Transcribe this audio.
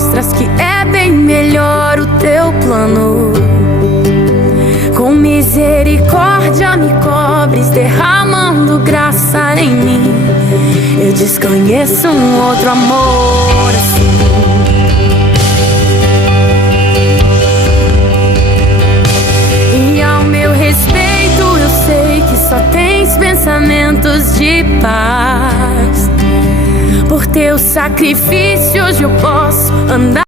mostras que é bem melhor o teu plano. Com misericórdia me cobres, derramando graça em mim. Eu desconheço um outro amor assim. E ao meu respeito eu sei que só tens pensamentos de paz. Por teus sacrifícios eu posso andar